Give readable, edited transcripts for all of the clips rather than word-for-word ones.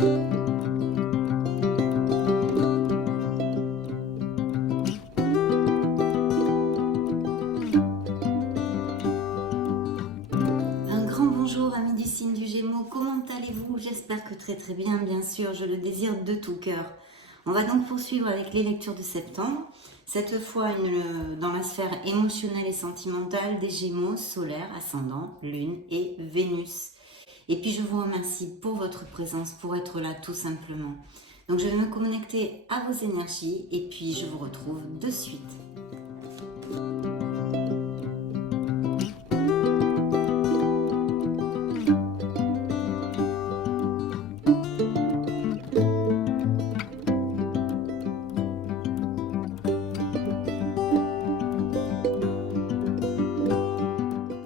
Un grand bonjour amis du signe du Gémeaux, comment allez-vous? J'espère que très bien, bien sûr, je le désire de tout cœur. On va donc poursuivre avec les lectures de septembre, cette fois dans la sphère émotionnelle et sentimentale des Gémeaux, solaire, ascendant, lune et Vénus. Et puis je vous remercie pour votre présence, pour être là tout simplement. Donc je vais me connecter à vos énergies et puis je vous retrouve de suite.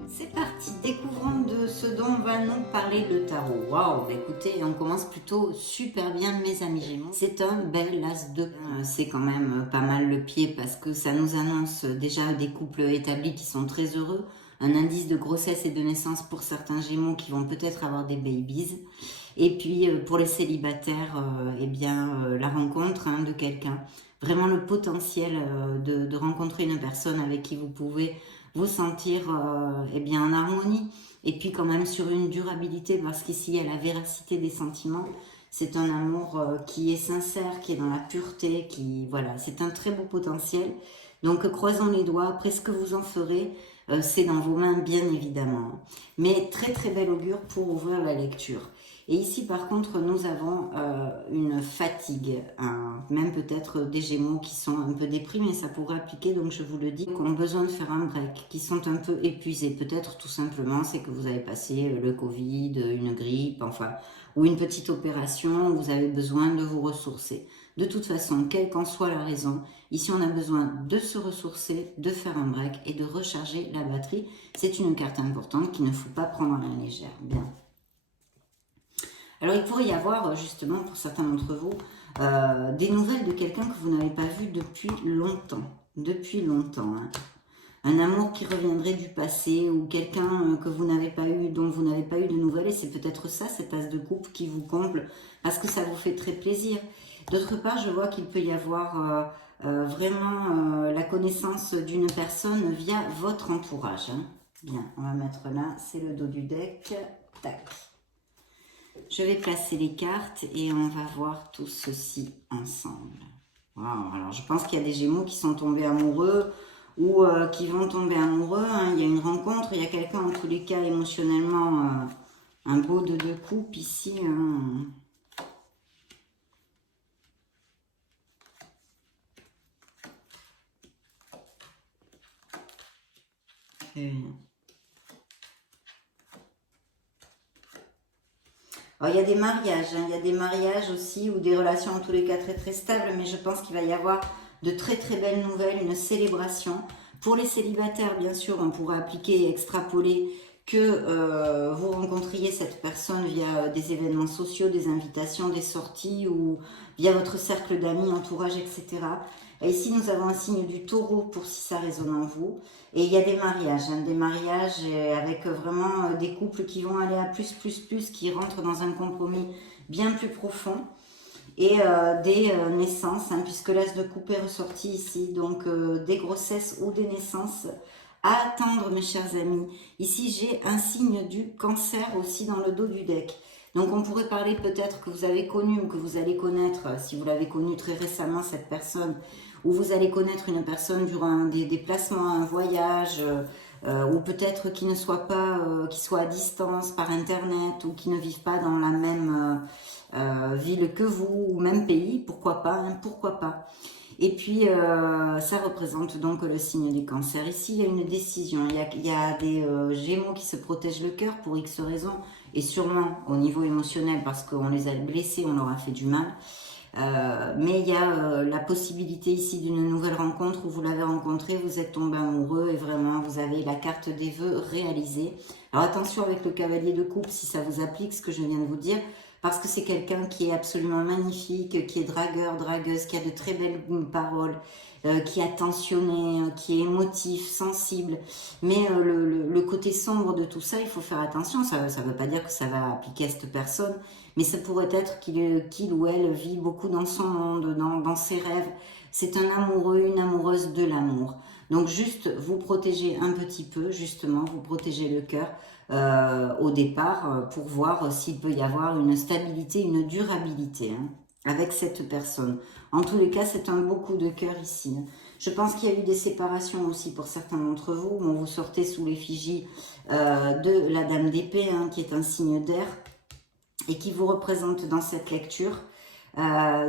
C'est parti, découvrons de ce dont va nous parler le tarot. Waouh, écoutez, on commence plutôt super bien mes amis Gémeaux. C'est un bel as de c'est quand même pas mal le pied parce que ça nous annonce déjà des couples établis qui sont très heureux, un indice de grossesse et de naissance pour certains Gémeaux qui vont peut-être avoir des babies. Et puis pour les célibataires, la rencontre de quelqu'un, vraiment le potentiel de rencontrer une personne avec qui vous pouvez vous sentir en harmonie, et puis quand même sur une durabilité, parce qu'ici il y a la véracité des sentiments. C'est un amour qui est sincère, qui est dans la pureté, voilà, c'est un très beau potentiel. Donc croisons les doigts, après ce que vous en ferez, c'est dans vos mains bien évidemment. Mais très bel augure pour ouvrir la lecture. Et ici par contre nous avons une fatigue, même peut-être des Gémeaux qui sont un peu déprimés, ça pourrait appliquer, donc je vous le dis, qui ont besoin de faire un break, qui sont un peu épuisés. Peut-être tout simplement c'est que vous avez passé le Covid, une grippe, enfin, ou une petite opération, où vous avez besoin de vous ressourcer. De toute façon, quelle qu'en soit la raison, ici on a besoin de se ressourcer, de faire un break et de recharger la batterie. C'est une carte importante qu'il ne faut pas prendre à la légère. Bien. Alors il pourrait y avoir justement pour certains d'entre vous des nouvelles de quelqu'un que vous n'avez pas vu depuis longtemps. Depuis longtemps. Un amour qui reviendrait du passé, ou quelqu'un que vous n'avez pas eu, dont vous n'avez pas eu de nouvelles, et c'est peut-être ça, cet as de coupe qui vous comble, parce que ça vous fait très plaisir. D'autre part, je vois qu'il peut y avoir vraiment la connaissance d'une personne via votre entourage. Bien, on va mettre là, c'est le dos du deck. Tac. Je vais placer les cartes et on va voir tout ceci ensemble. Wow, alors je pense qu'il y a des Gémeaux qui sont tombés amoureux ou qui vont tomber amoureux. Il y a une rencontre, il y a quelqu'un en tous les cas émotionnellement, un beau de deux coupes ici. Alors, il y a des mariages, il y a des mariages aussi, ou des relations en tous les cas très stables, mais je pense qu'il va y avoir de très belles nouvelles, une célébration. Pour les célibataires, bien sûr, on pourra appliquer et extrapoler que vous rencontriez cette personne via des événements sociaux, des invitations, des sorties, ou via votre cercle d'amis, entourage, etc. Et ici, nous avons un signe du taureau pour si ça résonne en vous. Et il y a des mariages avec vraiment des couples qui vont aller à plus, qui rentrent dans un compromis bien plus profond. Et des naissances, puisque l'as de coupe est ressorti ici, donc des grossesses ou des naissances à attendre, mes chers amis. Ici, j'ai un signe du cancer aussi dans le dos du deck. Donc, on pourrait parler peut-être que vous avez connu ou que vous allez connaître, si vous l'avez connu très récemment, cette personne, ou vous allez connaître une personne durant des déplacements, un voyage, ou peut-être qui ne soit pas, qui soit à distance par Internet, ou qui ne vivent pas dans la même ville que vous, ou même pays, pourquoi pas, pourquoi pas. Et puis, ça représente donc le signe du cancer. Ici, il y a une décision. Il y a des Gémeaux qui se protègent le cœur pour X raisons, et sûrement au niveau émotionnel, parce qu'on les a blessés, on leur a fait du mal. Mais il y a la possibilité ici d'une nouvelle rencontre où vous l'avez rencontré, vous êtes tombé amoureux et vraiment vous avez la carte des vœux réalisée. Alors attention avec le cavalier de coupe si ça vous applique ce que je viens de vous dire, parce que c'est quelqu'un qui est absolument magnifique, qui est dragueur, dragueuse, qui a de très belles paroles, qui est attentionné, qui est émotif, sensible. Mais le côté sombre de tout ça, il faut faire attention. Ça ne veut pas dire que ça va appliquer à cette personne, mais ça pourrait être qu'il ou elle vit beaucoup dans son monde, dans ses rêves. C'est un amoureux, une amoureuse de l'amour. Donc juste vous protégez un petit peu, justement, vous protégez le cœur au départ pour voir s'il peut y avoir une stabilité, une durabilité avec cette personne. En tous les cas, c'est un beau coup de cœur ici. Je pense qu'il y a eu des séparations aussi pour certains d'entre vous. Bon, vous sortez sous l'effigie de la Dame d'épée, qui est un signe d'air et qui vous représente dans cette lecture.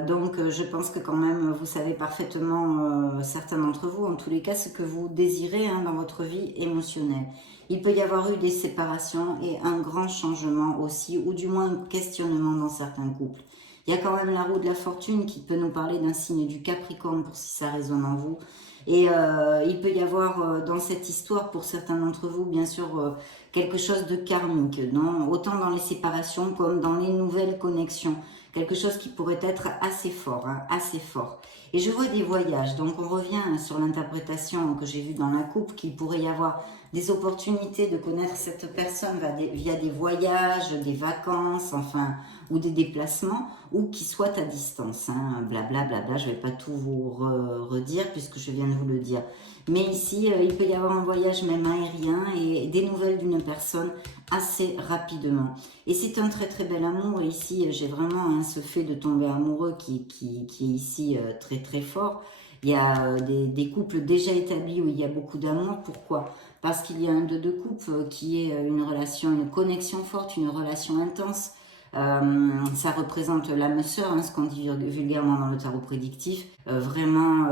Donc je pense que quand même vous savez parfaitement, certains d'entre vous en tous les cas, ce que vous désirez dans votre vie émotionnelle. Il peut y avoir eu des séparations et un grand changement aussi, ou du moins un questionnement dans certains couples. Il y a quand même la roue de la fortune qui peut nous parler d'un signe du Capricorne pour si ça résonne en vous. Et il peut y avoir dans cette histoire, pour certains d'entre vous, bien sûr, quelque chose de karmique, autant dans les séparations comme dans les nouvelles connexions. Quelque chose qui pourrait être assez fort, assez fort. Et je vois des voyages, donc on revient sur l'interprétation que j'ai vue dans la coupe, qu'il pourrait y avoir des opportunités de connaître cette personne via des voyages, des vacances, enfin, ou des déplacements, ou qui soient à distance. Blablabla, bla, bla, je ne vais pas tout vous redire puisque je viens de vous le dire. Mais ici, il peut y avoir un voyage même aérien et des nouvelles d'une personne assez rapidement. Et c'est un très très bel amour. Et ici, j'ai vraiment ce fait de tomber amoureux qui est ici très très fort. Il y a des couples déjà établis où il y a beaucoup d'amour. Pourquoi? Parce qu'il y a un de couple qui est une relation, une connexion forte, une relation intense. Ça représente l'âme sœur, ce qu'on dit vulgairement dans le tarot prédictif, vraiment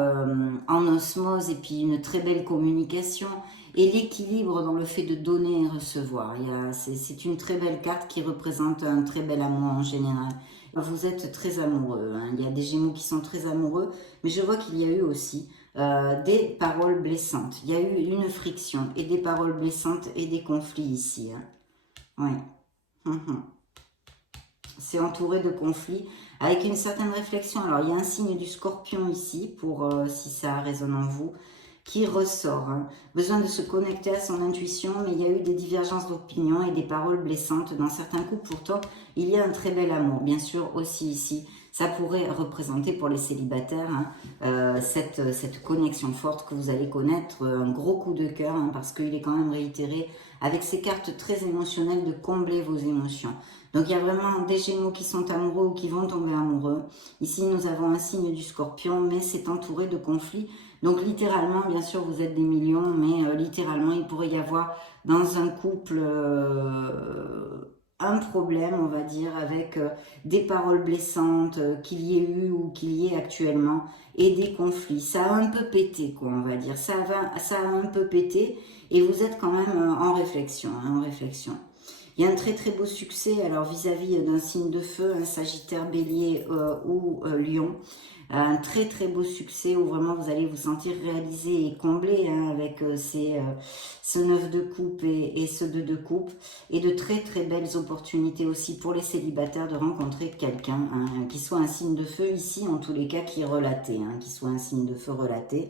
en osmose et puis une très belle communication et l'équilibre dans le fait de donner et recevoir. C'est une très belle carte qui représente un très bel amour en général. Vous êtes très amoureux, il y a des Gémeaux qui sont très amoureux, mais je vois qu'il y a eu aussi des paroles blessantes. Il y a eu une friction et des paroles blessantes et des conflits ici. Oui. C'est entouré de conflits avec une certaine réflexion. Alors, il y a un signe du Scorpion ici, pour si ça résonne en vous, qui ressort. Besoin de se connecter à son intuition, mais il y a eu des divergences d'opinion et des paroles blessantes dans certains couples. Pourtant, il y a un très bel amour. Bien sûr, aussi ici, ça pourrait représenter pour les célibataires cette connexion forte que vous allez connaître, un gros coup de cœur, parce qu'il est quand même réitéré avec ces cartes très émotionnelles de combler vos émotions. Donc il y a vraiment des Gémeaux qui sont amoureux ou qui vont tomber amoureux. Ici nous avons un signe du Scorpion, mais c'est entouré de conflits. Donc littéralement, bien sûr vous êtes des millions, mais littéralement il pourrait y avoir dans un couple un problème, on va dire, avec des paroles blessantes qu'il y ait eu ou qu'il y ait actuellement, et des conflits. Ça a un peu pété, quoi, on va dire. Ça a un peu pété, et vous êtes quand même en réflexion, en réflexion. Il y a un très très beau succès, alors vis-à-vis d'un signe de feu, un Sagittaire, Bélier ou Lion. Un très très beau succès où vraiment vous allez vous sentir réalisé et comblé avec ce 9 de coupe et ce 2 de coupe. Et de très très belles opportunités aussi pour les célibataires de rencontrer quelqu'un qui soit un signe de feu ici, en tous les cas qui est relaté, qui soit un signe de feu relaté.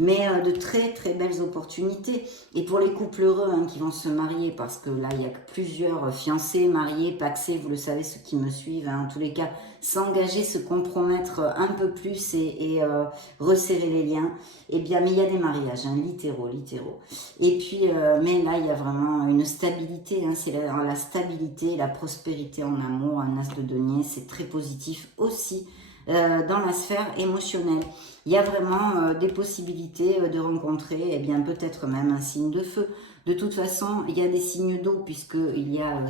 Mais de très très belles opportunités. Et pour les couples heureux qui vont se marier, parce que là il y a plusieurs fiancés, mariés, pacsés, vous le savez ceux qui me suivent, en tous les cas, s'engager, se compromettre un peu plus et resserrer les liens. Eh bien, mais il y a des mariages, littéraux. Et puis, mais là il y a vraiment une stabilité, c'est la stabilité, la prospérité en amour, un as de denier, c'est très positif aussi. Dans la sphère émotionnelle. Il y a vraiment des possibilités de rencontrer, peut-être même un signe de feu. De toute façon, il y a des signes d'eau, puisqu'il y a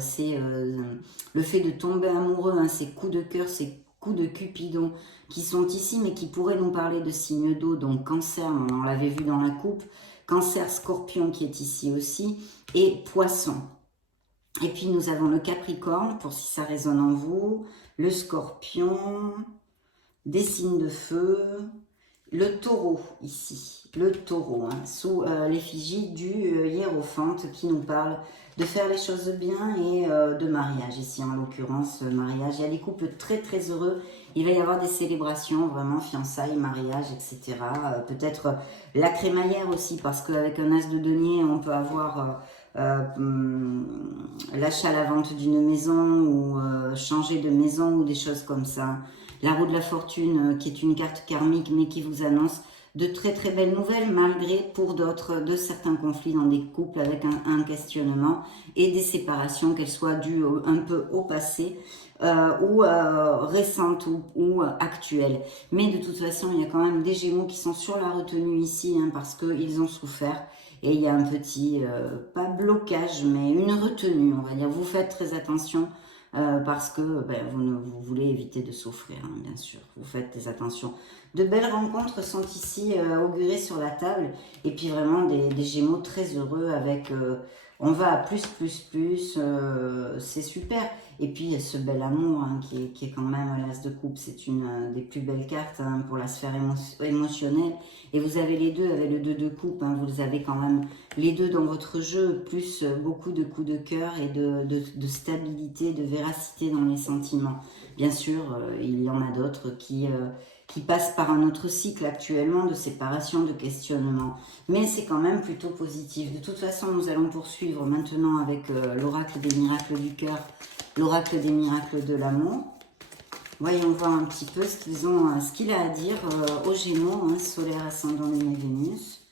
le fait de tomber amoureux, ces coups de cœur, ces coups de Cupidon qui sont ici, mais qui pourraient nous parler de signes d'eau, donc Cancer, on l'avait vu dans la coupe, Cancer, Scorpion qui est ici aussi, et Poisson. Et puis nous avons le Capricorne, pour si ça résonne en vous, le Scorpion, des signes de feu, le Taureau ici, le Taureau, sous l'effigie du hiérophante qui nous parle de faire les choses bien et de mariage. Ici, en l'occurrence, mariage. Il y a des couples très très heureux. Il va y avoir des célébrations, vraiment, fiançailles, mariage, etc. Peut-être la crémaillère aussi, parce qu'avec un as de denier, on peut avoir l'achat, la vente d'une maison ou changer de maison ou des choses comme ça. La roue de la fortune, qui est une carte karmique, mais qui vous annonce de très très belles nouvelles, malgré pour d'autres de certains conflits dans des couples avec un questionnement et des séparations, qu'elles soient dues un peu au passé ou récentes ou actuelles. Mais de toute façon, il y a quand même des Gémeaux qui sont sur la retenue ici, hein, parce qu'ils ont souffert. Et il y a un petit, pas blocage, mais une retenue, on va dire. Vous faites très attention parce que vous voulez éviter de souffrir, hein, bien sûr. Vous faites des attentions. De belles rencontres sont ici augurées sur la table. Et puis vraiment des Gémeaux très heureux avec... on va à plus, c'est super. Et puis ce bel amour hein, qui est quand même l'as de coupe. C'est une des plus belles cartes hein, pour la sphère émotionnelle. Et vous avez les deux, avec le 2 de coupe. Hein, vous avez quand même les deux dans votre jeu, plus beaucoup de coups de cœur et de stabilité, de véracité dans les sentiments. Bien sûr, il y en a d'autres qui passent par un autre cycle actuellement de séparation, de questionnement. Mais c'est quand même plutôt positif. De toute façon, nous allons poursuivre maintenant avec l'oracle des miracles du cœur, l'oracle des miracles de l'amour. Voyons voir un petit peu ce qu'il a à dire aux Gémeaux, hein, solaire, ascendant, Lune et Vénus,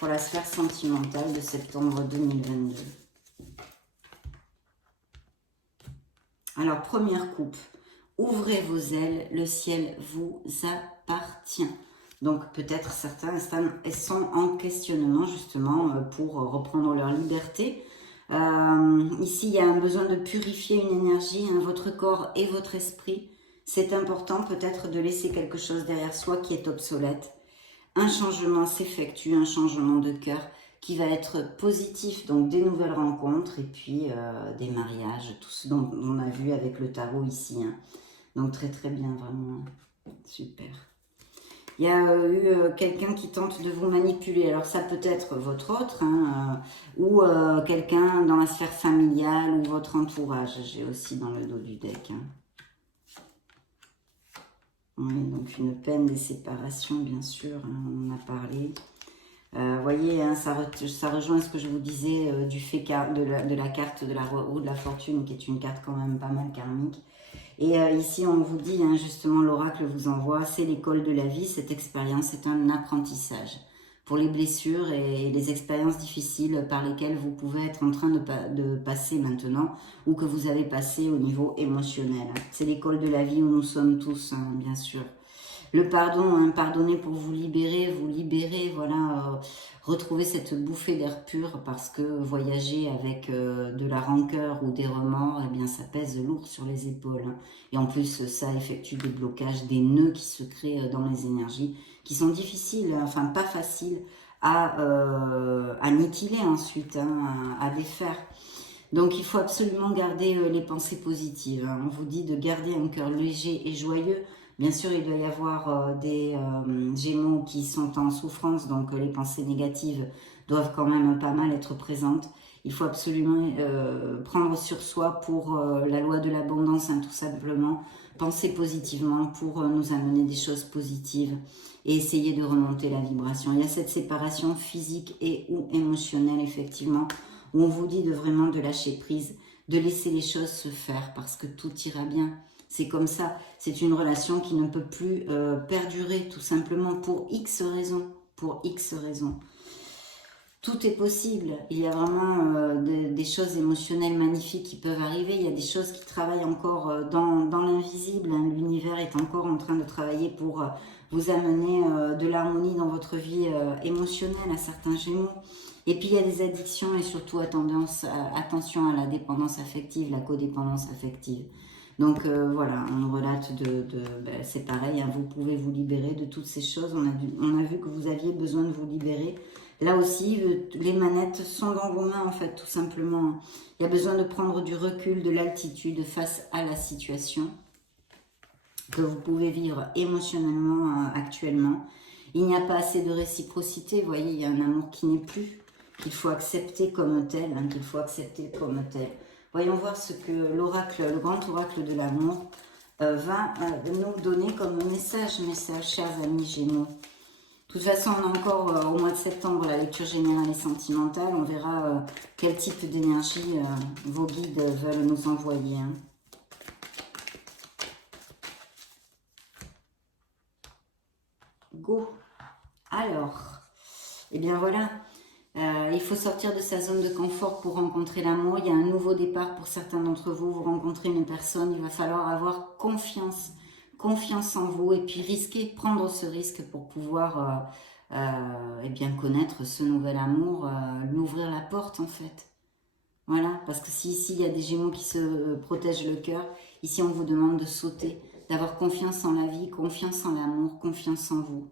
pour la sphère sentimentale de septembre 2022. Alors, première coupe. Ouvrez vos ailes, le ciel vous appartient. Donc peut-être certains sont en questionnement justement pour reprendre leur liberté. Ici, il y a un besoin de purifier une énergie, hein, votre corps et votre esprit. C'est important peut-être de laisser quelque chose derrière soi qui est obsolète. Un changement s'effectue, un changement de cœur qui va être positif, donc des nouvelles rencontres et puis des mariages, tout ce dont on a vu avec le tarot ici. Hein. Donc très très bien, vraiment, super. Il y a eu quelqu'un qui tente de vous manipuler. Alors ça peut être votre autre, hein, ou quelqu'un dans la sphère familiale ou votre entourage. J'ai aussi dans le dos du deck. Hein. Oui, donc une peine des séparations, bien sûr, hein, on en a parlé. Voyez, hein, ça rejoint ce que je vous disais du fait de la carte de la roue de la fortune, qui est une carte quand même pas mal karmique. Et ici, on vous dit, hein, justement, l'oracle vous envoie, c'est l'école de la vie, cette expérience est un apprentissage pour les blessures et les expériences difficiles par lesquelles vous pouvez être en train de passer maintenant ou que vous avez passé au niveau émotionnel. C'est l'école de la vie où nous sommes tous, hein, bien sûr. Le pardon, hein, pardonner pour vous libérer, voilà, retrouver cette bouffée d'air pur parce que voyager avec de la rancœur ou des remords, eh bien ça pèse lourd sur les épaules. Hein. Et en plus, ça effectue des blocages, des nœuds qui se créent dans les énergies, qui sont difficiles, enfin pas faciles à aniquiler ensuite, hein, à défaire. Donc il faut absolument garder les pensées positives. Hein. On vous dit de garder un cœur léger et joyeux. Bien sûr, il doit y avoir des Gémeaux qui sont en souffrance, donc les pensées négatives doivent quand même pas mal être présentes. Il faut absolument prendre sur soi pour la loi de l'abondance, hein, tout simplement. Penser positivement pour nous amener des choses positives et essayer de remonter la vibration. Il y a cette séparation physique et ou émotionnelle, effectivement, où on vous dit vraiment de lâcher prise, de laisser les choses se faire parce que tout ira bien. C'est comme ça, c'est une relation qui ne peut plus perdurer tout simplement pour X raisons. Pour X raisons. Tout est possible, il y a vraiment des choses émotionnelles magnifiques qui peuvent arriver, il y a des choses qui travaillent encore dans l'invisible, hein. L'univers est encore en train de travailler pour vous amener de l'harmonie dans votre vie émotionnelle à certains Gémeaux. Et puis il y a des addictions et surtout attention à la dépendance affective, la codépendance affective. Donc voilà, on nous relate c'est pareil, hein, vous pouvez vous libérer de toutes ces choses. On a vu que vous aviez besoin de vous libérer. Là aussi, les manettes sont dans vos mains en fait, tout simplement. Il y a besoin de prendre du recul, de l'altitude face à la situation que vous pouvez vivre émotionnellement actuellement. Il n'y a pas assez de réciprocité, vous voyez, il y a un amour qui n'est plus. qu'il faut accepter comme tel, hein, qu'il faut accepter comme tel. Voyons voir ce que l'oracle, le grand oracle de l'amour, va nous donner comme message, chers amis Gémeaux. De toute façon, on a encore au mois de septembre la lecture générale et sentimentale. On verra quel type d'énergie vos guides veulent nous envoyer. Hein. Go. Alors, eh bien voilà. Il faut sortir de sa zone de confort pour rencontrer l'amour. Il y a un nouveau départ pour certains d'entre vous. Vous rencontrez une personne, il va falloir avoir confiance en vous et puis prendre ce risque pour pouvoir eh bien connaître ce nouvel amour, lui ouvrir la porte en fait. Voilà, parce que si ici il y a des Gémeaux qui se protègent le cœur, ici on vous demande de sauter, d'avoir confiance en la vie, confiance en l'amour, confiance en vous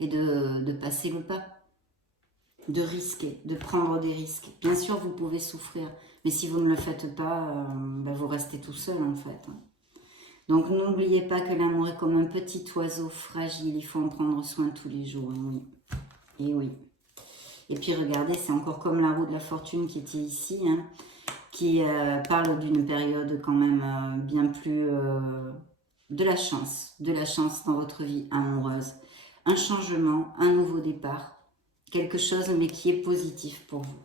et de passer le pas. De risquer, de prendre des risques. Bien sûr, vous pouvez souffrir, mais si vous ne le faites pas, vous restez tout seul en fait. Donc n'oubliez pas que l'amour est comme un petit oiseau fragile, il faut en prendre soin tous les jours, oui. Et oui. Et puis regardez, c'est encore comme la roue de la fortune qui était ici, hein, qui parle d'une période quand même bien plus de la chance dans votre vie amoureuse. Un changement, un nouveau départ. Quelque chose, mais qui est positif pour vous.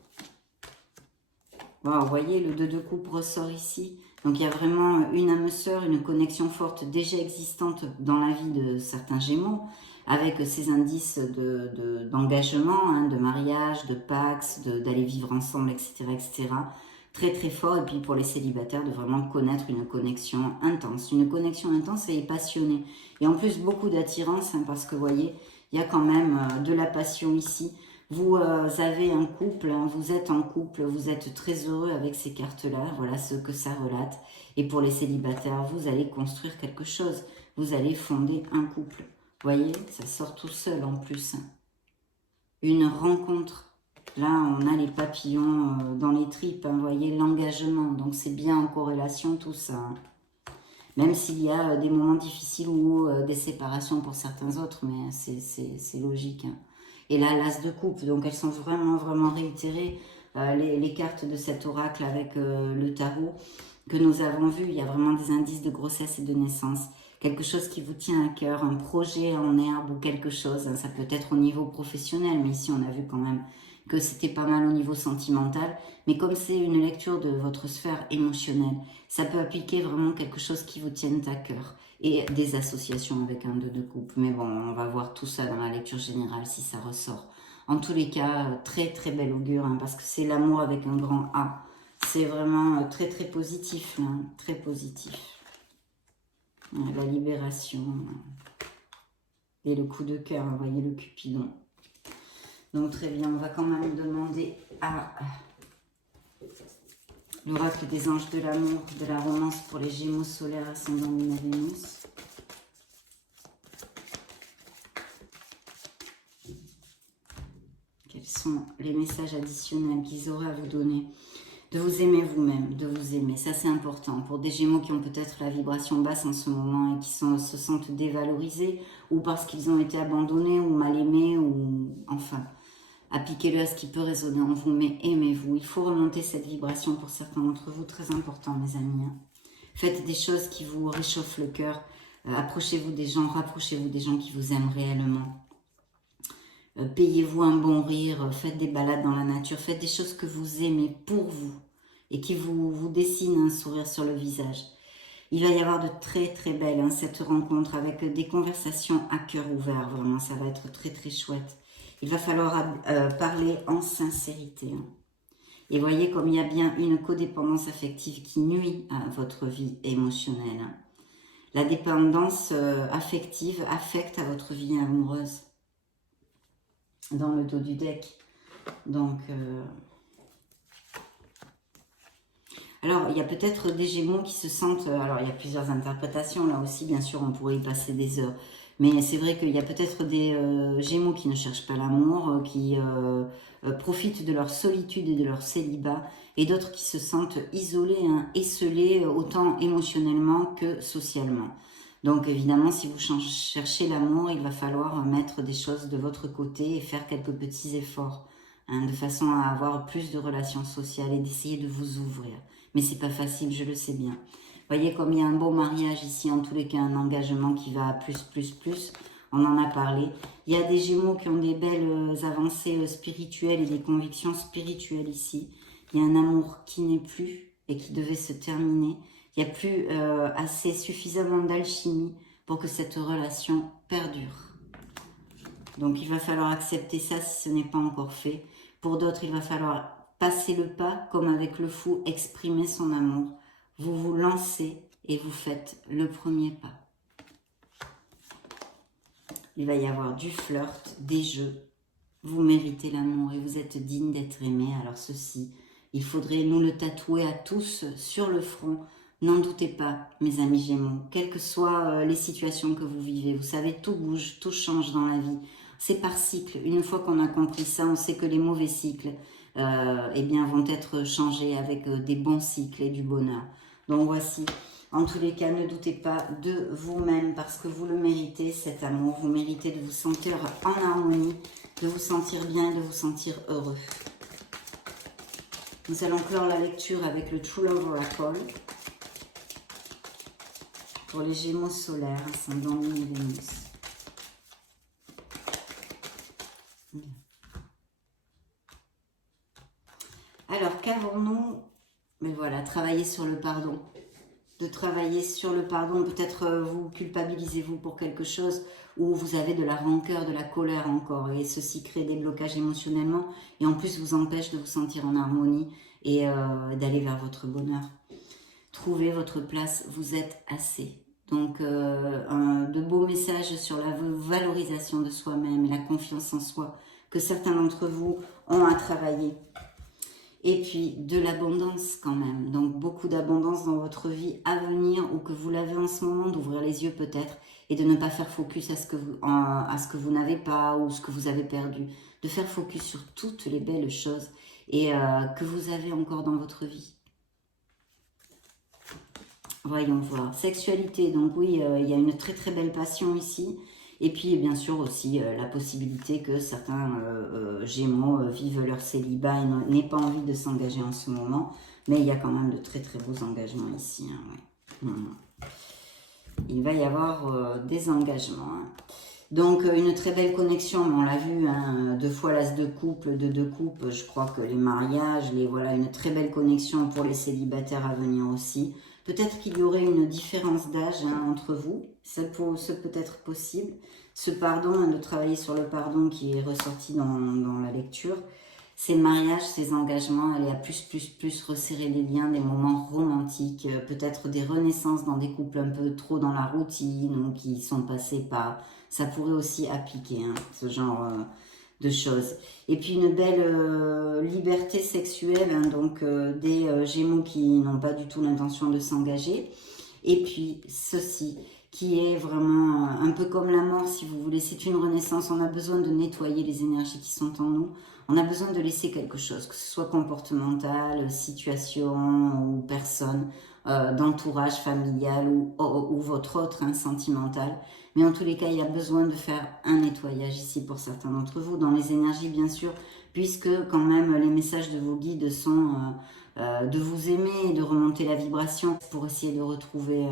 Wow, vous voyez, le 2 de coupe ressort ici. Donc, il y a vraiment une âme sœur, une connexion forte déjà existante dans la vie de certains Gémeaux, avec ces indices d'engagement, hein, de mariage, de pax, d'aller vivre ensemble, etc., etc. Très, très fort. Et puis, pour les célibataires, de vraiment connaître une connexion intense. Une connexion intense et passionnée. Et en plus, beaucoup d'attirance, hein, parce que, vous voyez, il y a quand même de la passion ici. Vous avez un couple, hein, vous êtes en couple, vous êtes très heureux avec ces cartes-là. Voilà ce que ça relate. Et pour les célibataires, vous allez construire quelque chose. Vous allez fonder un couple. Vous voyez, ça sort tout seul en plus. Une rencontre. Là, on a les papillons dans les tripes. Hein, vous voyez, l'engagement. Donc, c'est bien en corrélation tout ça. Hein. Même s'il y a des moments difficiles ou des séparations pour certains autres, mais c'est logique. Hein. Et là, l'as de coupe, donc elles sont vraiment, vraiment réitérées, les cartes de cet oracle avec le tarot que nous avons vu. Il y a vraiment des indices de grossesse et de naissance. Quelque chose qui vous tient à cœur, un projet en herbe ou quelque chose. Hein, ça peut être au niveau professionnel, mais ici on a vu quand même que c'était pas mal au niveau sentimental, mais comme c'est une lecture de votre sphère émotionnelle, ça peut appliquer vraiment quelque chose qui vous tienne à cœur, et des associations avec un 2 de coupe, mais bon, on va voir tout ça dans la lecture générale si ça ressort. En tous les cas, très très bel augure, hein, parce que c'est l'amour avec un grand A, c'est vraiment très très positif, là, hein, très positif. La libération, et le coup de cœur, vous voyez le Cupidon. Donc très bien, on va quand même demander à l'oracle des anges de l'amour, de la romance pour les Gémeaux solaires ascendant Lune et Vénus. Quels sont les messages additionnels qu'ils auraient à vous donner? De vous aimer vous-même, de vous aimer, ça c'est important. Pour des Gémeaux qui ont peut-être la vibration basse en ce moment et qui se sentent dévalorisés, ou parce qu'ils ont été abandonnés ou mal aimés, ou enfin, appliquez-le à ce qui peut résonner en vous, mais aimez-vous. Il faut remonter cette vibration pour certains d'entre vous, très important mes amis. Hein. Faites des choses qui vous réchauffent le cœur, approchez-vous des gens, rapprochez-vous des gens qui vous aiment réellement. Payez-vous un bon rire, faites des balades dans la nature, faites des choses que vous aimez pour vous et qui vous dessinent un sourire sur le visage. Il va y avoir de très très belles, hein, cette rencontre avec des conversations à cœur ouvert, vraiment ça va être très très chouette. Il va falloir parler en sincérité. Hein. Et voyez comme il y a bien une codépendance affective qui nuit à votre vie émotionnelle. Hein. La dépendance affective affecte à votre vie amoureuse. Dans le dos du deck. Donc, alors, il y a peut-être des Gémeaux qui se sentent... Alors, il y a plusieurs interprétations. Là aussi, bien sûr, on pourrait y passer des heures. Mais c'est vrai qu'il y a peut-être des Gémeaux qui ne cherchent pas l'amour, qui profitent de leur solitude et de leur célibat. Et d'autres qui se sentent isolés, hein, esselés, autant émotionnellement que socialement. Donc évidemment, si vous cherchez l'amour, il va falloir mettre des choses de votre côté et faire quelques petits efforts. hein, de façon à avoir plus de relations sociales et d'essayer de vous ouvrir. Mais c'est pas facile, je le sais bien. Voyez comme il y a un beau mariage ici, en tous les cas un engagement qui va à plus. On en a parlé. Il y a des Gémeaux qui ont des belles avancées spirituelles et des convictions spirituelles ici. Il y a un amour qui n'est plus et qui devait se terminer. Il n'y a plus assez suffisamment d'alchimie pour que cette relation perdure. Donc il va falloir accepter ça si ce n'est pas encore fait. Pour d'autres, il va falloir passer le pas, comme avec le fou, exprimer son amour. Vous vous lancez et vous faites le premier pas. Il va y avoir du flirt, des jeux. Vous méritez l'amour et vous êtes digne d'être aimé. Alors ceci, il faudrait nous le tatouer à tous sur le front. N'en doutez pas, mes amis Gémeaux, quelles que soient les situations que vous vivez. Vous savez, tout bouge, tout change dans la vie. C'est par cycle. Une fois qu'on a compris ça, on sait que les mauvais cycles eh bien, vont être changés avec des bons cycles et du bonheur. Donc voici. En tous les cas, ne doutez pas de vous-même parce que vous le méritez, cet amour. Vous méritez de vous sentir en harmonie, de vous sentir bien, de vous sentir heureux. Nous allons clore la lecture avec le True Love Oracle. Pour les Gémeaux solaires, ascendant Lune et Vénus. Alors, qu'avons-nous? Mais voilà, travailler sur le pardon. De travailler sur le pardon. Peut-être vous culpabilisez-vous pour quelque chose ou vous avez de la rancœur, de la colère encore. Et ceci crée des blocages émotionnellement et en plus vous empêche de vous sentir en harmonie et d'aller vers votre bonheur. Trouvez votre place, vous êtes assez. Donc, de beaux messages sur la valorisation de soi-même et la confiance en soi que certains d'entre vous ont à travailler. Et puis, de l'abondance quand même. Donc, beaucoup d'abondance dans votre vie à venir ou que vous l'avez en ce moment, d'ouvrir les yeux peut-être et de ne pas faire focus à ce que vous n'avez pas ou ce que vous avez perdu. De faire focus sur toutes les belles choses et que vous avez encore dans votre vie. Voyons voir. Sexualité, donc oui, il y a une très belle passion ici. Et puis, bien sûr aussi, la possibilité que certains Gémeaux vivent leur célibat et n'aient pas envie de s'engager en ce moment. Mais il y a quand même de très beaux engagements ici. Hein, ouais. Il va y avoir des engagements. Hein. Donc, une très belle connexion, on l'a vu, hein, 2 fois l'as de couple, de 2 coupes, je crois que les mariages, voilà, une très belle connexion pour les célibataires à venir aussi. Peut-être qu'il y aurait une différence d'âge hein, entre vous, ça peut être possible. Ce pardon, hein, de travailler sur le pardon qui est ressorti dans la lecture, ces mariages, ces engagements, aller à plus resserrer les liens, des moments romantiques, peut-être des renaissances dans des couples un peu trop dans la routine ou qui sont passés par... Ça pourrait aussi appliquer hein, ce genre de choses. Et puis une belle liberté sexuelle, hein, donc des Gémeaux qui n'ont pas du tout l'intention de s'engager. Et puis ceci qui est vraiment un peu comme la mort si vous voulez, c'est une renaissance. On a besoin de nettoyer les énergies qui sont en nous. On a besoin de laisser quelque chose, que ce soit comportemental, situation ou personne, d'entourage familial ou votre autre hein, sentimental. Mais en tous les cas, il y a besoin de faire un nettoyage ici pour certains d'entre vous, dans les énergies bien sûr, puisque quand même les messages de vos guides sont de vous aimer et de remonter la vibration pour essayer de retrouver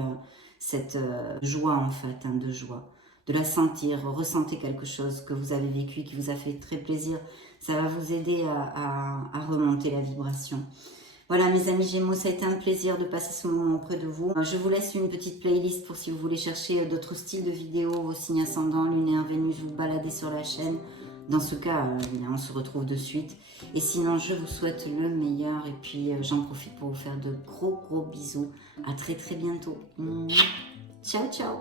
cette joie en fait, hein, de joie. De la sentir, ressentez quelque chose que vous avez vécu, qui vous a fait très plaisir. Ça va vous aider à remonter la vibration. Voilà mes amis Gémeaux, ça a été un plaisir de passer ce moment auprès de vous. Je vous laisse une petite playlist pour si vous voulez chercher d'autres styles de vidéos, vos signes ascendants, lunaire, Vénus, vous baladez sur la chaîne. Dans ce cas, on se retrouve de suite. Et sinon, je vous souhaite le meilleur. Et puis, j'en profite pour vous faire de gros bisous. À très bientôt. Ciao, ciao.